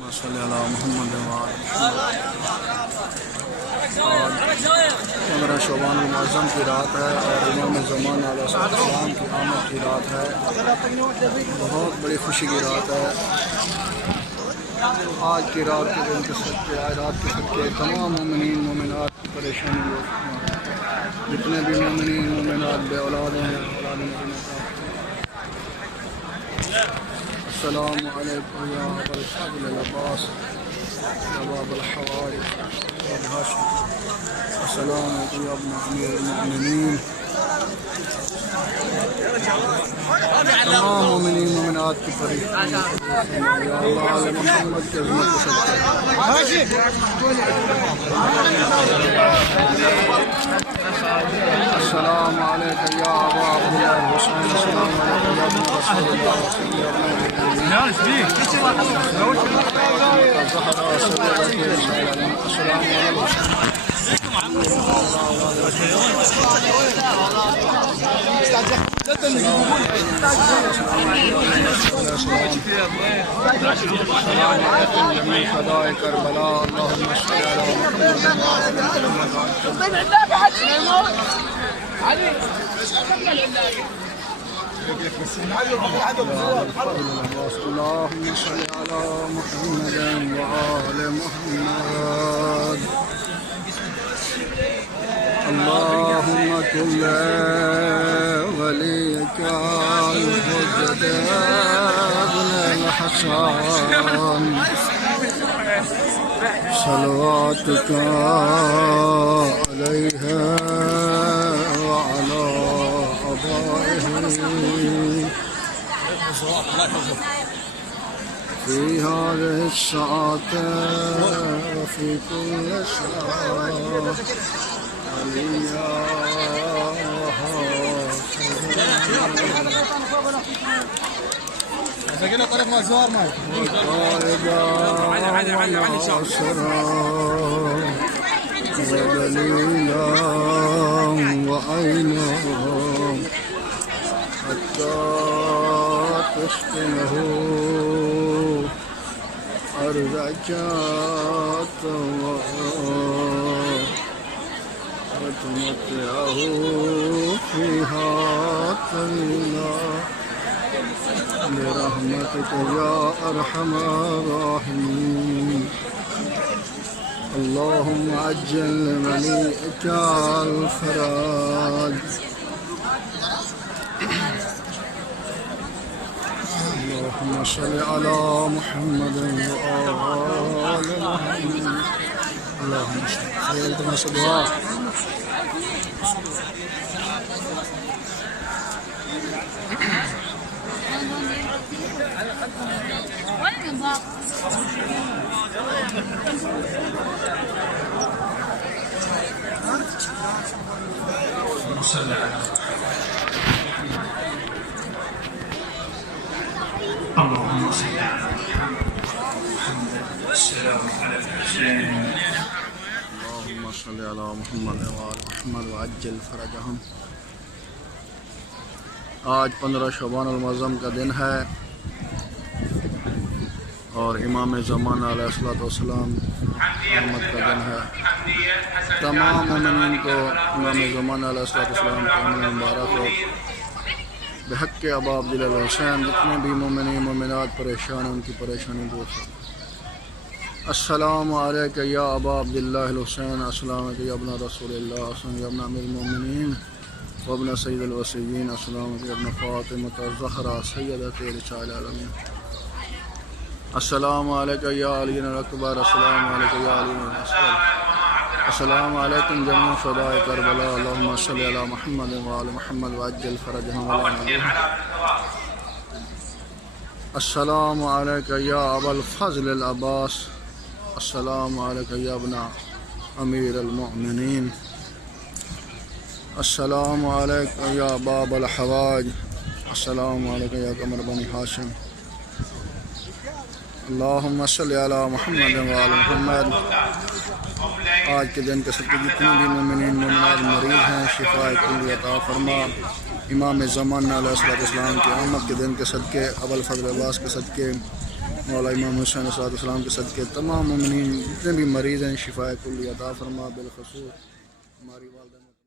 صلی اللہ محمد پندرہ شعبان المعظم کی رات ہے اور امام زمان علیہ السلام کی آمد کی رات ہے. بہت بڑی خوشی کی رات ہے. آج کی رات کے دن کے صدقے رات کے صدقے تمام مومنین مومنات کی پریشانی جتنے بھی مومنین مومنات بے اولاد ہیں اولاد السلام علیکم یا ابا الفضل العباس یا باب الحوائج والحاشم. السلام علیکم یا ابن امیر المؤمنین. تمام مومنین مومنات کی پریشانی یا اللہ علیہ محمد کے عظمت کے صدقے. السلام علیکم یا ابا عبداللہ الحسین. السلام علیکم یا ابن رسول اللہ السلام علیکم. فدائے کربلا اللہم صلی علی اللهم صل على محمد وآل محمد. اللهم كن وليك الحجة ابن الحسن صلواتك عليه وعلى آبائه في هذه الساعة وفي كل ساعة عليا ودليلا وعينا حتى تسكنه أرضك وتمتعه فيها طويلا برحمتك يا أرحم الراحمين. اللهم عجل لوليك الفرج. اللهم صل على محمد وآل محمد. اللهم صل على اللهم صل على محمد والسلام على الحسين. اللهم صل على محمد وآل محمد وعجل فرجهم. آج 15 شعبان المعظم کا دن ہے اور امام زمان علیہ السلام آمد کا دن ہے. تمام مومنین کو امام زمان علیہ السلام کا آمد مبارک ہو. بحق ابا عبداللہ الحسین جتنے بھی مومنین مومنات پریشان ہیں ان کی پریشانی دور ہو. السلام علیکم یا ابا عبداللہ الحسین. السلام علیکم یا ابن رسول اللہ. السلام یا ابن امیر المؤمنین وابن سید الوصیین. السلام علیکم یا ابن فاطمہ الزہرا سیدۃ نساء العالمین. السلام علیکم یا علی الاکبر. السلام علیکم یا علی الاصغر. السلام علیکم جمیع شہداء کربلا. اللہم صلی علی محمد وآل محمد وعجل فرجهم ولا نبیهم. السلام علیکم یا ابا الفضل العباس. السلام علیکم یا ابن امیر المؤمنین. السلام علیکم یا باب الحوائج. السلام علیکم یا قمر بنی ہاشم. اللہم صلی علی محمد وآل محمد. آج کے دن کے صدقے جتنے بھی مومنین مومنات مریض ہیں شفا کلی عطا فرما. امام زمانہ علیہ السلام کی آمد کے دن کے صدقے، ابوالفضل عباس کے صدقے، مولا امام حسین علیہ السلام کے صدقے تمام مومنین جتنے بھی مریض ہیں شفاء کلی عطا فرما، بالخصوص ہماری والدہ